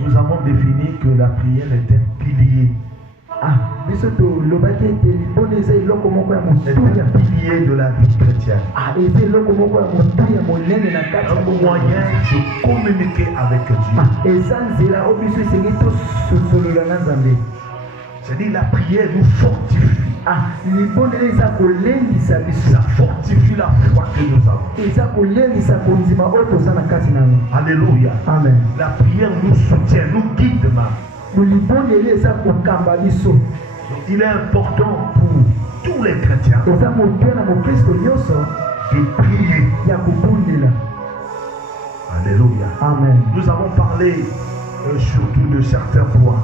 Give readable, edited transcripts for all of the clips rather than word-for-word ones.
nous avons défini que la prière est un pilier. C'est un pilier de la vie chrétienne. Un moyen de communiquer avec Dieu. C'est-à-dire la prière nous fortifie. Ça fortifie la foi que nous avons. Alléluia. Amen. La prière nous soutient, nous guide. Donc, il est important pour tous les chrétiens de prier. Alléluia. Amen. Nous avons parlé surtout de certains points.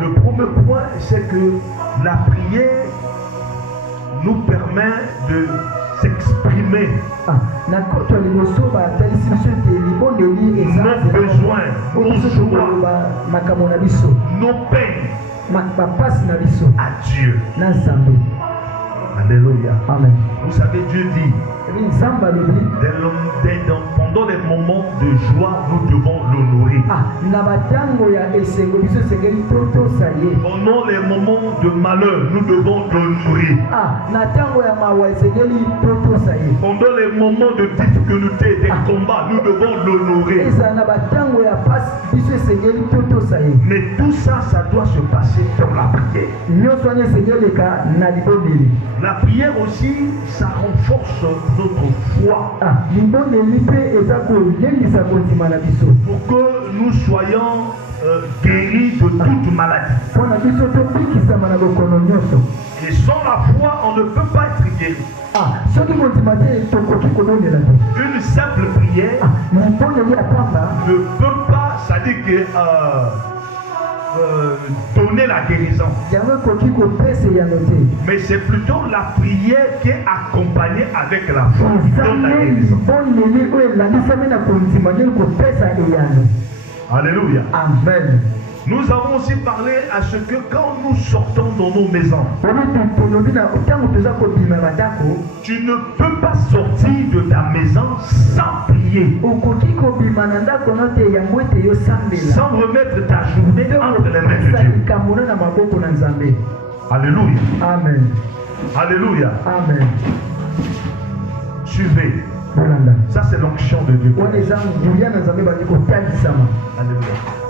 Le premier point, c'est que la prière nous permet de s'exprimer nos besoins, nos joies, nos peines à Dieu. Alléluia. Amen. Vous savez, Dieu dit, pendant les moments de joie, nous devons l'honorer. Pendant les moments de malheur, nous devons l'honorer. Pendant les moments de difficulté, des combats, nous devons l'honorer. Mais tout ça, ça doit se passer dans la prière. La prière aussi, ça renforce notre foi. Pour que nous soyons guéris de toute maladie. Et sans la foi, on ne peut pas être guéri. Une simple prière ne peut pas, c'est-à-dire que donner la guérison. Mais c'est plutôt la prière qui est accompagnée avec la foi qui donne la guérison. Alléluia. Amen. Nous avons aussi parlé à ce que quand nous sortons dans nos maisons, tu ne peux pas sortir de ta maison sans prier, sans remettre ta journée entre les mains de Dieu. Alléluia. Amen. Alléluia. Amen. Suivez. Ça, c'est l'onction de Dieu. Alléluia.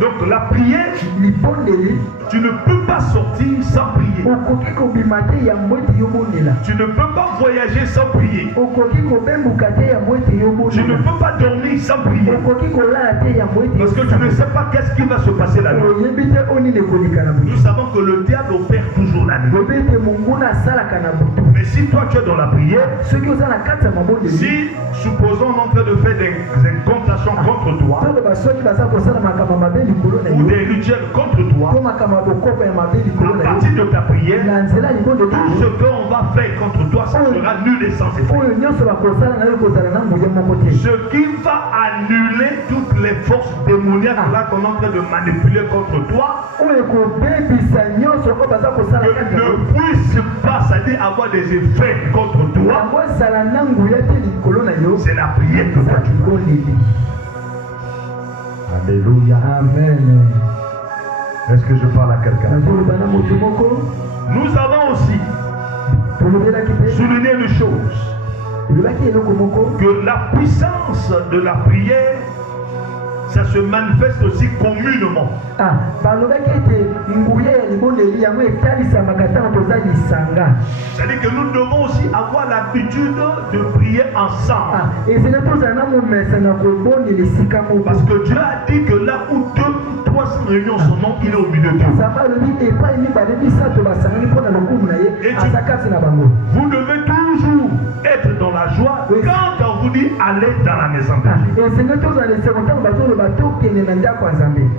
Donc, la prière, tu ne peux pas sortir sans prier. Tu ne peux pas voyager sans prier. Tu ne peux pas dormir sans prier. Parce que tu ne sais pas qu'est-ce qui va se passer la nuit. Nous savons que le diable opère toujours la nuit. Mais si toi tu es dans la prière, si supposons on est en train de faire des incantations contre toi, ou des rituels contre toi, à partir de ta prière, tout ce qu'on va faire contre toi, ça sera nul et sans effet. Ce qui va annuler toutes les forces démoniaques là qu'on est en train de manipuler contre toi, ne puisse pas, c'est-à-dire avoir des effets contre toi. C'est la prière que toi tu dois. Alléluia. Amen. Est-ce que je parle à quelqu'un? Nous avons aussi souligné une chose, que la puissance de la prière, ça se manifeste aussi communément. C'est-à-dire que nous devons aussi avoir l'habitude de prier ensemble. Parce que Dieu a dit que là où 2 ou 3 réunions son nom, il est au milieu d'eux. Vous devez toujours être dans la joie quand on vous dit allez dans la maison de Dieu.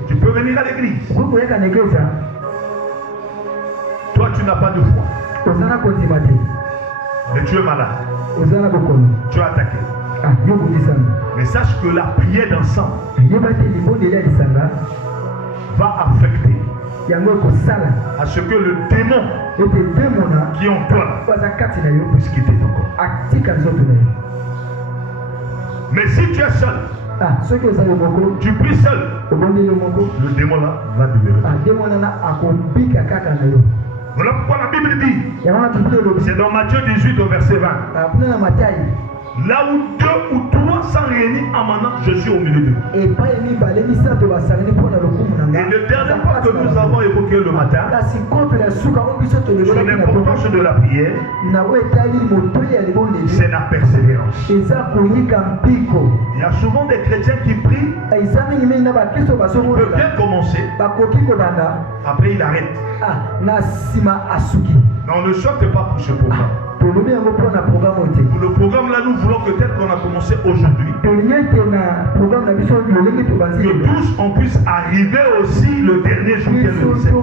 Tu peux venir à l'église. Toi, tu n'as pas de foi. Et tu es malade. Tu es attaqué. Mais sache que la prière d'ensemble va affecter à ce que le démon qui est en toi puisse quitter ton corps. Mais si tu es seul, Tu pries seul. Le démon là va demeurer. Voilà pourquoi la Bible dit, c'est dans Matthieu 18 au verset 20. Là où 2 ou 3 sont réunis en mon nom, je suis au milieu d'eux. Et le dernier point que nous avons évoqué le matin, sur l'importance de la prière, c'est la persévérance. Il y a souvent des chrétiens qui prient, il peut bien commencer, après il arrête. Mais on ne sorte pas pour ce programme. Pour le programme là, nous voulons que tel qu'on a commencé aujourd'hui, que tous on puisse arriver aussi le dernier jour qui est le 17.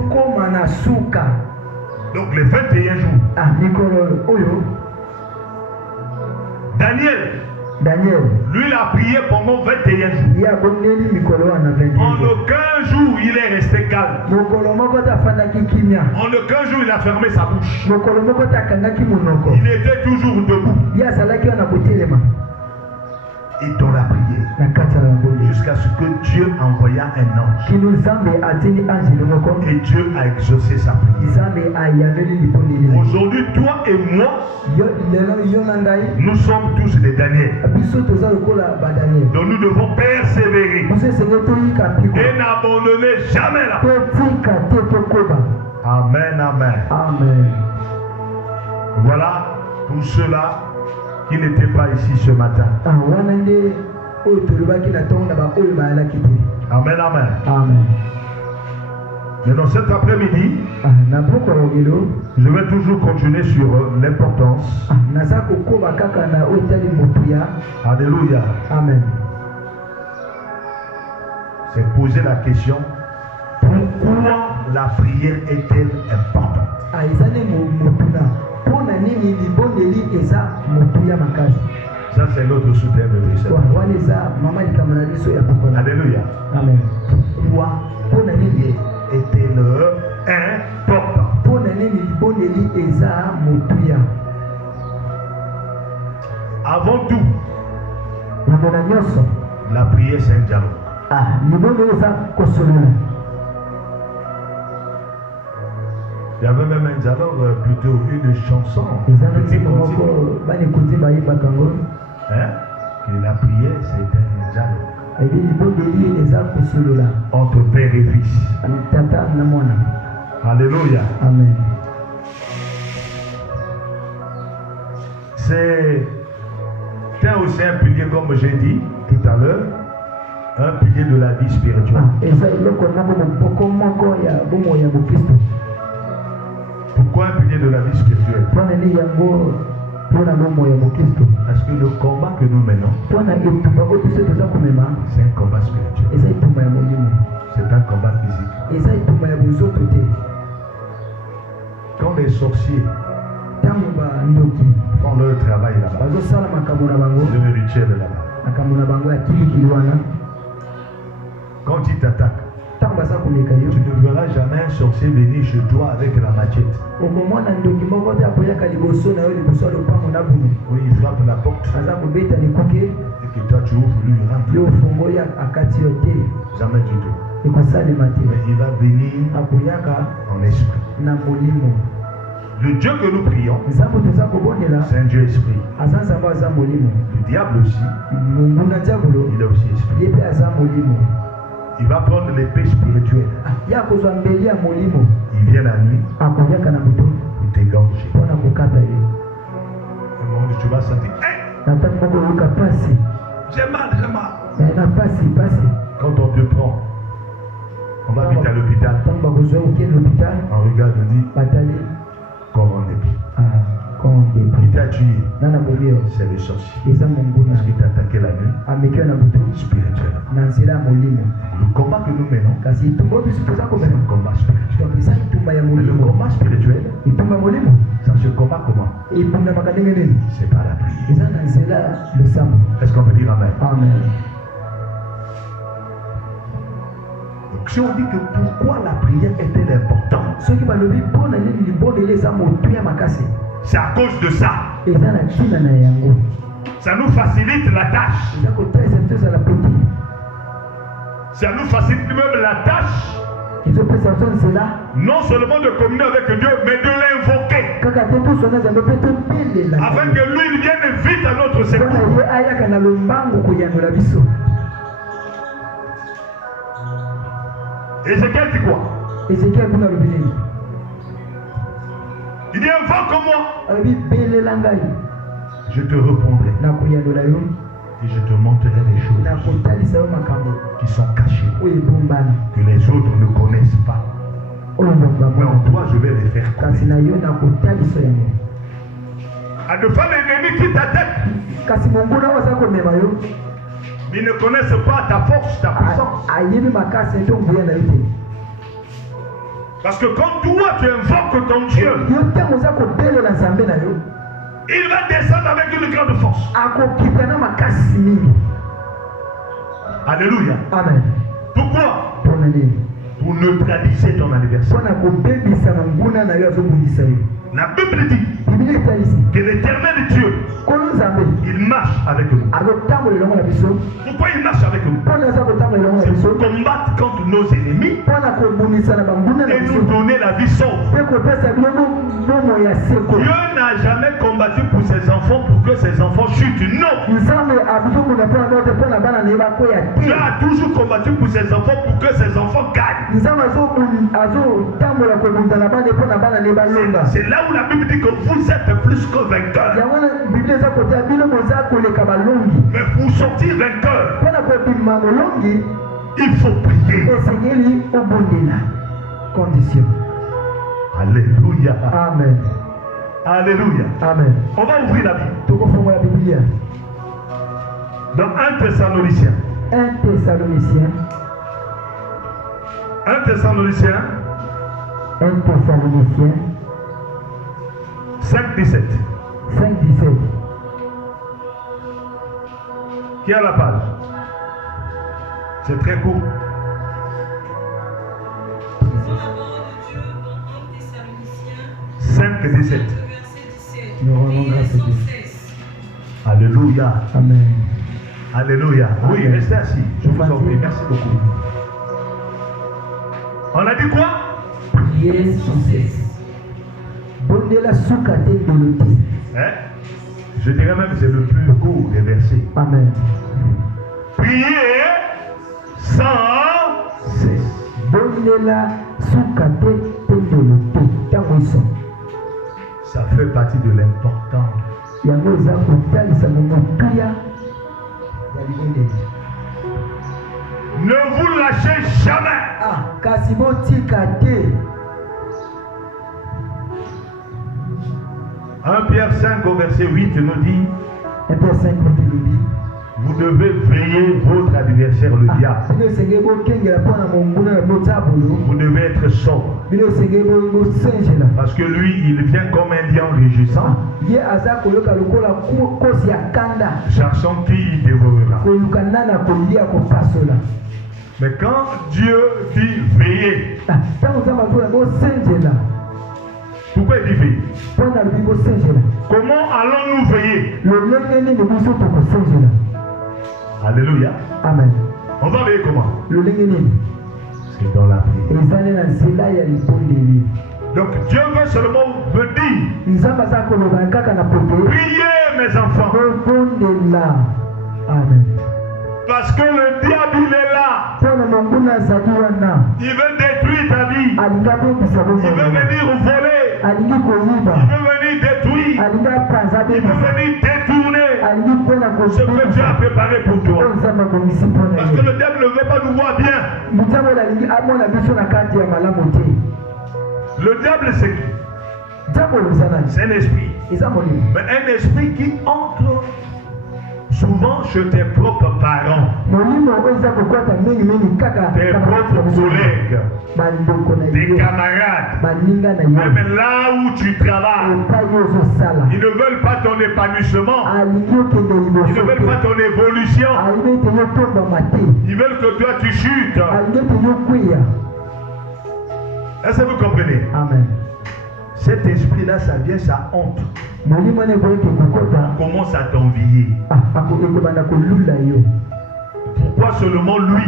Donc les 21 jours. Daniel, lui il a prié pendant 21 jours. En aucun jour il est resté calme. En aucun jour il a fermé sa bouche. Il était toujours debout. Et dans la prière, jusqu'à ce que Dieu envoya un ange. Et Dieu a exaucé sa prière. Aujourd'hui, toi et moi, nous sommes tous des Daniel. Donc nous devons persévérer et n'abandonner jamais la prière. Amen, amen. Voilà pour ceux-là qui n'étaient pas ici ce matin. Amen, amen. Maintenant cet après-midi, je vais toujours continuer sur l'importance. Alléluia. Amen. C'est poser la question, pourquoi la prière est-elle importante? Ça c'est l'autre sous-thème de Alléluia. Amen. Pourquoi la prière est-elle importante? Avant tout, la prière c'est un dialogue. Il y avait même un dialogue, plutôt une chanson. Que la prière c'est un dialogue entre père et fils. Alléluia. Amen. C'est aussi un pilier, comme j'ai dit tout à l'heure, un pilier de la vie spirituelle. Pourquoi un pilier de la vie spirituelle? Parce que le combat que nous menons, c'est un combat spirituel. C'est un combat physique. Quand les sorciers font leur travail là-bas, le rituel là-bas, quand ils t'attaquent, tu ne verras jamais un sorcier venir chez toi avec la machette. Oui, il frappe la porte et que toi tu ouvres, lui il rentre. Jamais du tout. Mais il va venir en esprit. Le Dieu que nous prions, c'est un Dieu esprit. Le diable aussi, il est aussi esprit. Il va prendre l'épée spirituelle. Il vient la nuit pour t'égorger. Un moment tu vas sentir, hey! J'ai mal. Quand on te prend, on va vite à l'hôpital. On regarde, on dit, corps en épée. Qui t'a tué? C'est le sorcier. Parce qu'il t'a attaqué la nuit spirituellement. Le combat que nous menons, c'est un combat spirituel. Mais le combat spirituel, ça se combat comment? C'est par la prière. Est-ce qu'on peut dire amen? Donc si on dit que pourquoi la prière est-elle importante, c'est à cause de ça. Ça nous facilite la tâche. Ça nous facilite même la tâche. Non seulement de communier avec Dieu, mais de l'invoquer. Afin que lui il vienne vite à notre secours. Ézéchiel dit quoi? Il dit invoque-moi. Je te répondrai. Et je te montrerai des choses qui sont cachées, que les autres ne connaissent pas. Mais en toi, je vais les faire connaître. À de faire l'ennemi qui t'attaque, ils ne connaissent pas ta force, ta puissance. Parce que quand toi tu invoques ton Dieu, il va descendre avec une grande force. Alléluia. Amen. Pourquoi? Pour neutraliser ton adversaire. La Bible dit que l'Éternel Dieu, il marche avec nous. Pourquoi il marche avec nous? C'est pour combattre contre nos ennemis et nous donner la vie sauve. Dieu n'a jamais combattu pour ses enfants pour que ses enfants chutent. Non. Dieu a toujours combattu pour ses enfants pour que ses enfants gagnent. C'est là où la Bible dit que vous êtes plus que vainqueurs. Mais pour sortir vainqueur, il faut prier. Alléluia. Amen. Alléluia. Amen. On va ouvrir la Bible. Dans 1 Thessaloniciens. 5:17. Qui a la page? C'est très court. Lisons la parole de Dieu dans 1 Thessaloniciens 5:17. Nous rendons grâce à Dieu. Alléluia. Amen. Alléluia. Oui, Amen. restez assis. Je vous en prie. Merci beaucoup. On a dit quoi? Priez sans cesse. Hein? Je dirais même que c'est le plus court des versets. Amen. Priez sans cesse. Ça fait partie de l'important. Ne vous lâchez jamais. 1 Pierre 5 au verset 8 nous dit, vous devez veiller votre adversaire le diable. Vous devez être sobre. Parce que lui, il vient comme un lion rugissant, cherchant qui il dévorera. Mais quand Dieu dit veiller, pourquoi il dit veiller? Comment allons-nous veiller? Alléluia. Amen. On va veiller comment? C'est dans la prière. Donc Dieu veut seulement me dire, priez mes enfants. Amen. Parce que le diable il est là. Il veut détruire ta vie. Il veut venir voler. Il veut venir détruire. Il veut venir détourner ce que Dieu a préparé pour toi. Parce que le diable ne veut pas nous voir bien. Le diable c'est qui? C'est un esprit. Mais un esprit qui entre souvent chez tes propres parents, tes propres collègues, tes camarades, même là où tu travailles. Ils ne veulent pas ton épanouissement. Ils ne veulent pas ton évolution. Ils veulent que toi tu chutes. Est-ce que vous comprenez? Amen. Cet esprit-là, ça vient, ça honte. Commence à t'envier. Pourquoi seulement lui?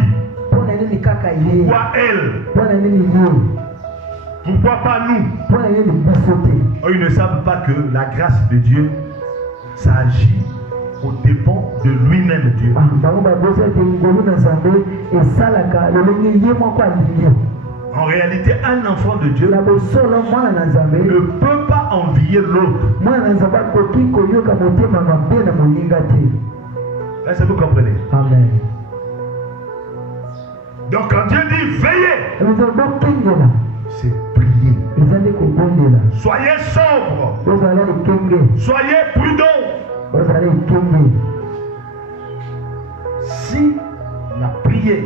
Pourquoi elle? Pourquoi pas nous? Oh, ils ne savent pas que la grâce de Dieu, ça agit au dépend de lui-même Dieu. En réalité, un enfant de Dieu ne peut pas envier l'autre. Est-ce que vous comprenez? Amen. Donc quand Dieu dit veillez, c'est prier. Soyez sobres. Soyez prudents. Si la prière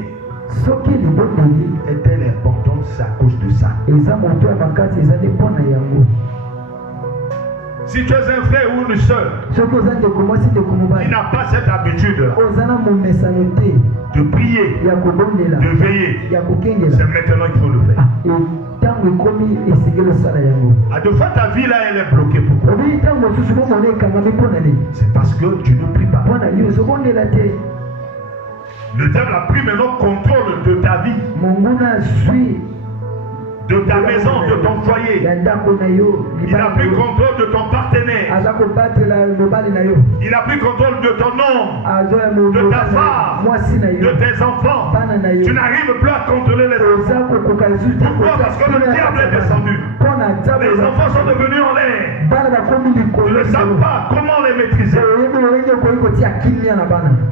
est-elle importante, c'est à cause de ça. Si tu es un frère ou une soeur qui n'a pas cette habitude de prier, de veiller, c'est maintenant qu'il faut le faire. À deux fois ta vie là elle est bloquée. Pourquoi? C'est parce que tu ne pries pas. Le diable a pris maintenant contrôle de ta vie, de ta maison, de ton foyer. Il a pris contrôle de ton partenaire. Il a pris contrôle de ton homme, de ta femme, de tes enfants. Tu n'arrives plus à contrôler les enfants. Pourquoi? Parce que le diable est descendu. Les enfants sont devenus en l'air. Tu ne sais pas comment les maîtriser.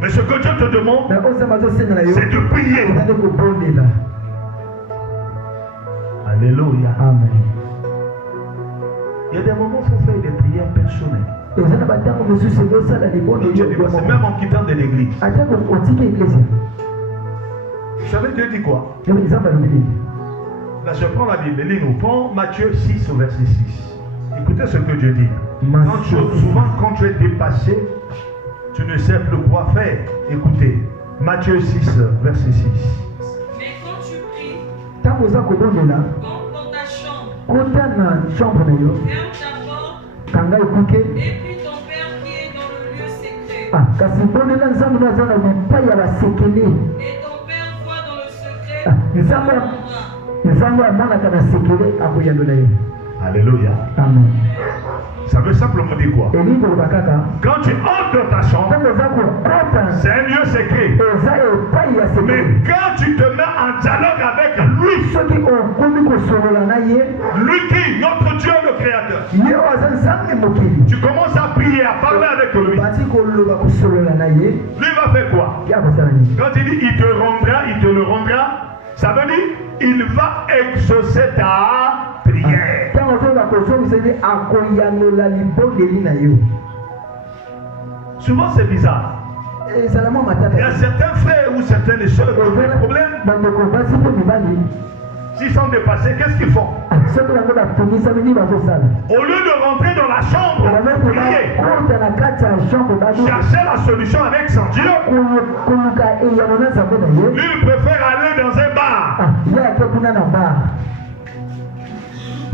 Mais ce que Dieu te demande, c'est de prier. Alléluia. Amen. Il y a des moments où il faut faire des prières personnelles. C'est même en quittant de l'église. Vous savez Dieu dit quoi? Là je prends la Bible, lis-nous. Prends Matthieu 6 au verset 6. Écoutez ce que Dieu dit. Souvent quand tu es dépassé, tu ne sais plus quoi faire. Écoutez, Matthieu 6 verset 6. Mais quand tu pries, entre dans ta chambre, ferme ta porte, et puis ton Père qui est dans le lieu secret. Et ton Père voit dans le secret. Alléluia. Amen. Ça veut simplement dire quoi? Quand tu entres dans ta chambre, c'est un lieu secret. Mais quand tu te mets en dialogue avec lui, lui qui, notre Dieu le Créateur, tu commences à prier, à parler avec lui. Lui va faire quoi? Quand il dit il te le rendra, ça veut dire il va exaucer ta prière. Souvent c'est bizarre. Il y a certains frères ou certaines sœurs qui ont des problèmes. S'ils sont dépassés, qu'est-ce qu'ils font? Au lieu de rentrer dans la chambre, prier, chercher la solution avec son Dieu, lui il préfère aller dans un bar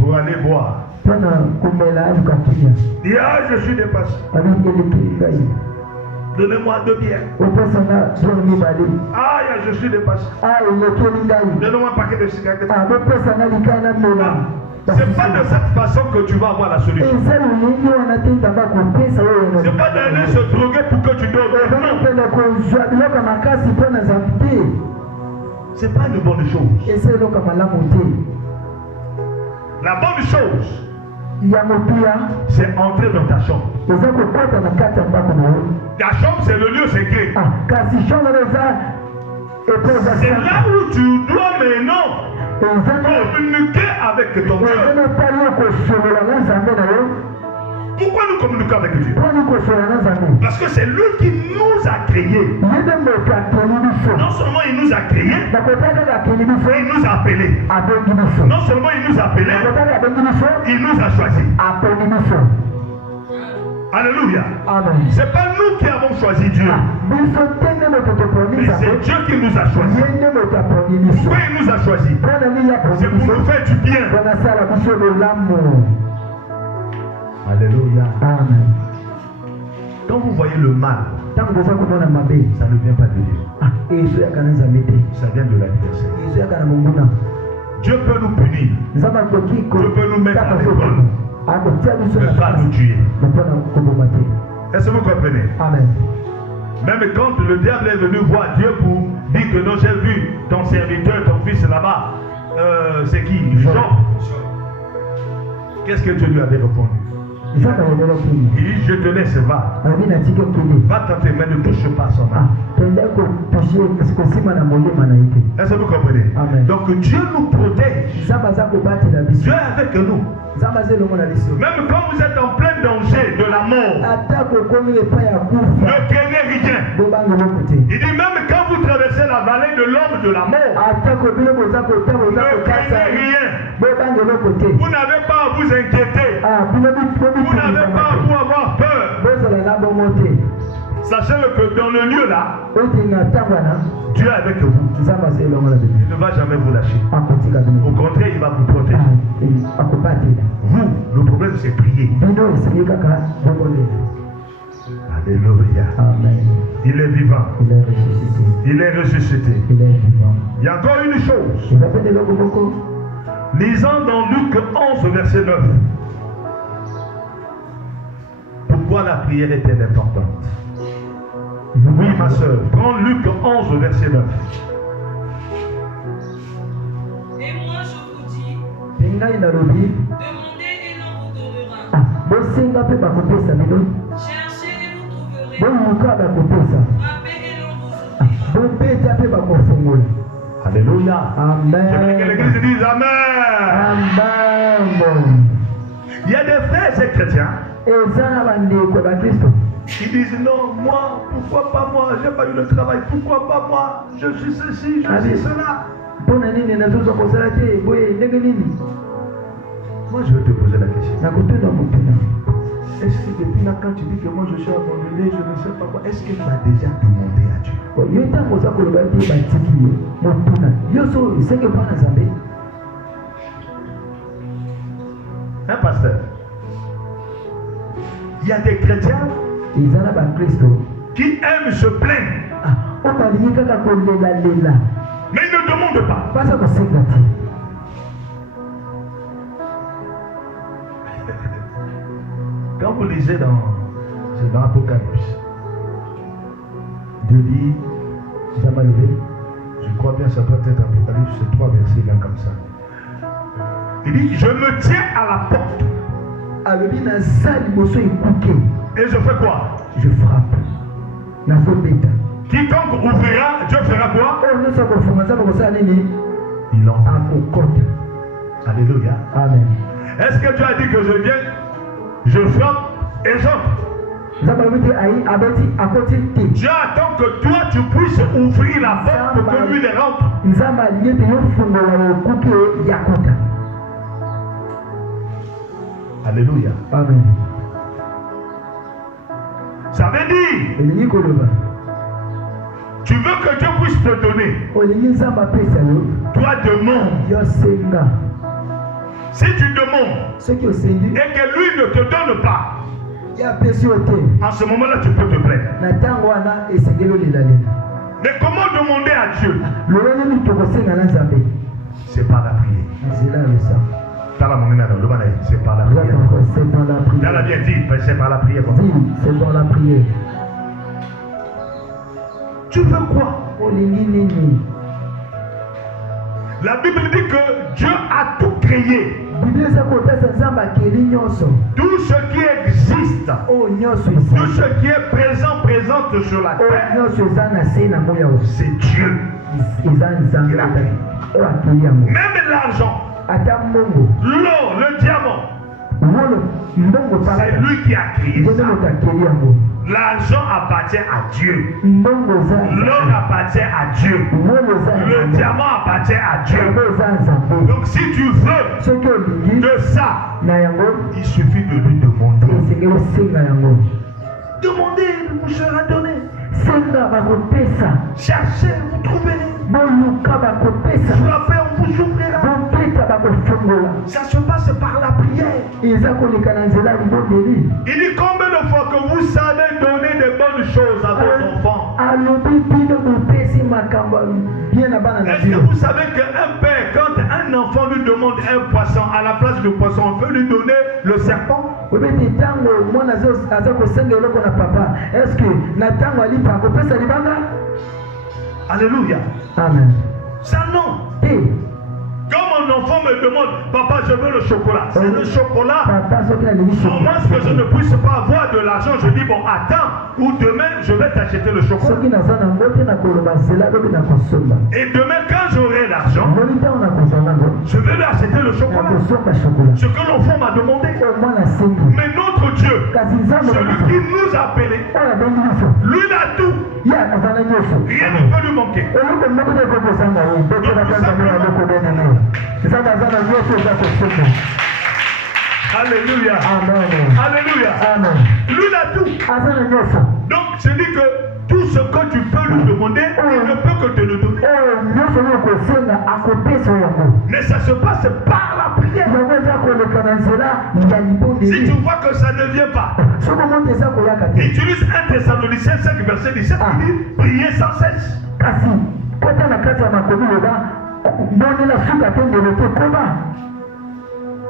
pour aller boire. Il dit ah je suis dépassé. Donnez-moi 2 bières. Ah, je suis dépassé. Donnez-moi un paquet de cigarettes. C'est pas de cette façon que tu vas avoir la solution. C'est pas d'aller se droguer pour que tu donnes. C'est pas une bonne chose. La bonne chose, c'est entrer dans ta chambre. Ta chambre, c'est le lieu secret. C'est là où tu dois maintenant communiquer avec ton Dieu. Pourquoi nous communiquons avec Dieu? Parce que c'est lui qui nous a créés. Non seulement il nous a créés, il nous a appelés. Non seulement il nous a appelés, il nous a choisis. Alléluia. C'est pas nous qui avons choisi Dieu. Mais c'est Dieu qui nous a choisis. Pourquoi il nous a choisis? C'est pour nous faire du bien. Alléluia. Quand vous voyez le mal, ça ne vient pas de Dieu. Ça vient de l'adversaire. Dieu peut nous punir. Dieu peut nous mettre à l'épreuve. Ne pas nous tuer. Est-ce que vous comprenez? Amen. Même quand le diable est venu voir Dieu pour dire que non, j'ai vu ton serviteur, ton fils là-bas, c'est qui? Job. Qu'est-ce que Dieu lui avait répondu? Il dit, je te laisse, va. Va tenter, mais ne touche pas son âme. Est-ce que vous comprenez? Amen. Donc Dieu nous protège. Dieu est avec nous. Même quand vous êtes en plein danger de la mort, ne craignez rien. Il dit même quand vous traversez la vallée de l'ombre de la mort, ne craignez rien. Vous n'avez pas à vous inquiéter. Vous n'avez pas à vous avoir peur. Sachez que dans le lieu là, Dieu est avec vous. Il ne va jamais vous lâcher. Au contraire, il va vous protéger. Vous, le problème c'est prier. Alléluia. Amen. Il est vivant. Il est ressuscité. Il est vivant. Il y a encore une chose. Lisons dans Luc 11, verset 9. Pourquoi la prière est-elle importante? Oui, ma soeur. Prends Luc 11, verset 9. Et moi, je vous dis, demandez et l'on vous donnera. Cherchez et vous trouverez. Frappez et l'on vous ouvrira. Alléluia. Amen. Que l'église dise Amen. Amen. Il y a des frères et chrétiens. Ils disent non, moi, pourquoi pas moi, j'ai pas eu le travail, pourquoi pas moi, je suis ceci, je suis cela. Moi je vais te poser la question. Est-ce que depuis là, quand tu dis que moi je suis abandonné, je ne sais pas quoi, est-ce que tu as déjà demandé à Dieu? Hein, pasteur? Il y a des chrétiens qui aiment se plaindre. Mais ils ne demandent pas. Quand vous lisez dans Apocalypse, Dieu dit, je crois bien ça doit être Apocalypse, c'est 3 versets là comme ça. Il dit, je me tiens à la porte. Et je fais quoi? Je frappe. Quiconque ouvrira, Dieu fera quoi? Il entre. Alléluia. Amen. Est-ce que Dieu a dit que je viens, je frappe et j'entre? Dieu attend que toi tu puisses ouvrir la porte pour que lui les rentre. Alléluia. Amen. Ça veut dire, tu veux que Dieu puisse te donner. Toi demande. Si tu demandes et que lui ne te donne pas, en ce moment-là tu peux te plaindre. Mais comment demander à Dieu? C'est par la prière. C'est par la prière. Elle a bien dit, c'est par la prière. C'est par la prière. Tu veux quoi? La Bible dit que Dieu a tout créé. Tout ce qui existe, tout ce qui est présente sur la terre, c'est Dieu qui l'a créé. Même l'argent, l'or, le diamant, c'est lui qui a créé ça. L'argent appartient à Dieu. L'or appartient à Dieu. Le diamant appartient à Dieu. Donc si tu veux de ça, il suffit de lui demander. Demandez, il vous sera donné. Cherchez, vous trouverez. Frappez, on vous ouvrira. Ça se passe par la prière. Il dit combien de fois que vous savez donner de bonnes choses à vos enfants. Est-ce que vous savez qu'un père, quand un enfant lui demande un poisson, à la place du poisson, on peut lui donner le serpent? Est-ce que Nathan Ali par contre ça libanga? Alléluia. Amen. Ça non. Quand mon enfant me demande, papa, je veux le chocolat. C'est le chocolat. Au moins que je ne puisse pas avoir de l'argent, je dis, bon, attends, ou demain, je vais t'acheter le chocolat. Et demain, quand j'aurai l'argent, je vais lui acheter le chocolat. Ce que l'enfant m'a demandé. Mais notre Dieu, celui qui nous a appelés, lui, il a tout. Rien ne peut lui manquer. Alléluia. Amen. Alléluia. Amen. Lui, il a tout. Donc, je dis que tout ce que tu peux lui demander, il ne peut que te le donner. Mais ça se passe par la prière. Si tu vois que ça ne vient pas, utilise 1 Thessaloniciens 5, verset 17, il dit priez sans cesse.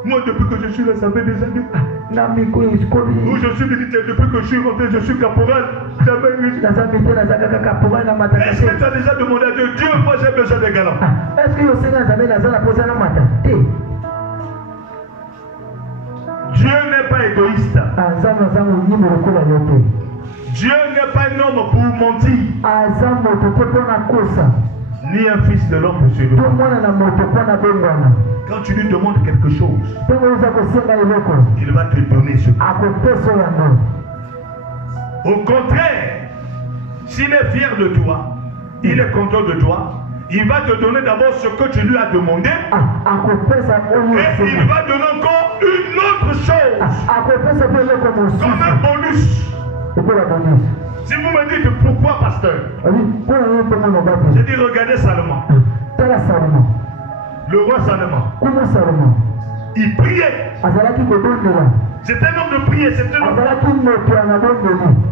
Moi, depuis que je suis là, ça fait des années. Où je suis militaire, depuis que je suis rentré, je suis caporal. Est-ce que tu as déjà demandé à Dieu, Dieu, moi j'ai besoin des galants? Dieu n'est pas égoïste. Dieu n'est pas un homme pour mentir. Ni un fils de l'homme pour se lever. Quand tu lui demandes quelque chose, il va te donner ce que tu veux. Au contraire, s'il est fier de toi, il est content de toi, il va te donner d'abord ce que tu lui as demandé, et il va donner encore une autre chose, comme un bonus. Si vous me dites pourquoi, pasteur, j'ai dit regardez Salomon. Le roi Salomon, il priait. C'était un homme de prière, c'était un homme.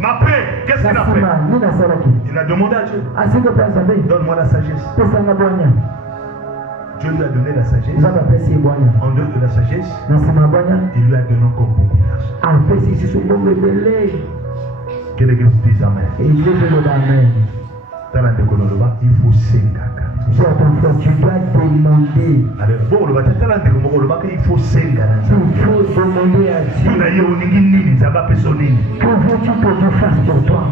Mais après, qu'est-ce qu'il a fait? Il a demandé à Dieu, donne-moi la sagesse. Dieu lui a donné la sagesse. En dehors de la sagesse, il lui a donné encore beaucoup d'argent. Que l'église dise Amen. Il faut s'engager. Tu dois demander. Il faut s'engager. Il faut demander à Dieu. Que veux-tu que je fasse pour toi?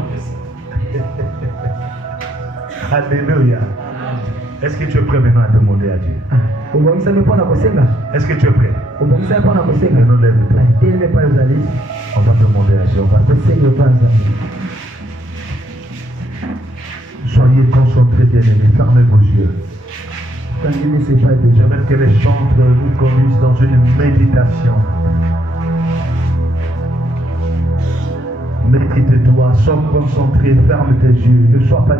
Alléluia. Est-ce que tu es prêt maintenant à demander à Dieu? Est-ce que tu es prêt? Maintenant, lève-toi. On va demander à Dieu. Soyez concentrés, bien-aimés. Fermez vos yeux. J'aimerais que les chantres vous conduisent dans une méditation. Médite-toi, sois concentré, ferme tes yeux. Ne sois pas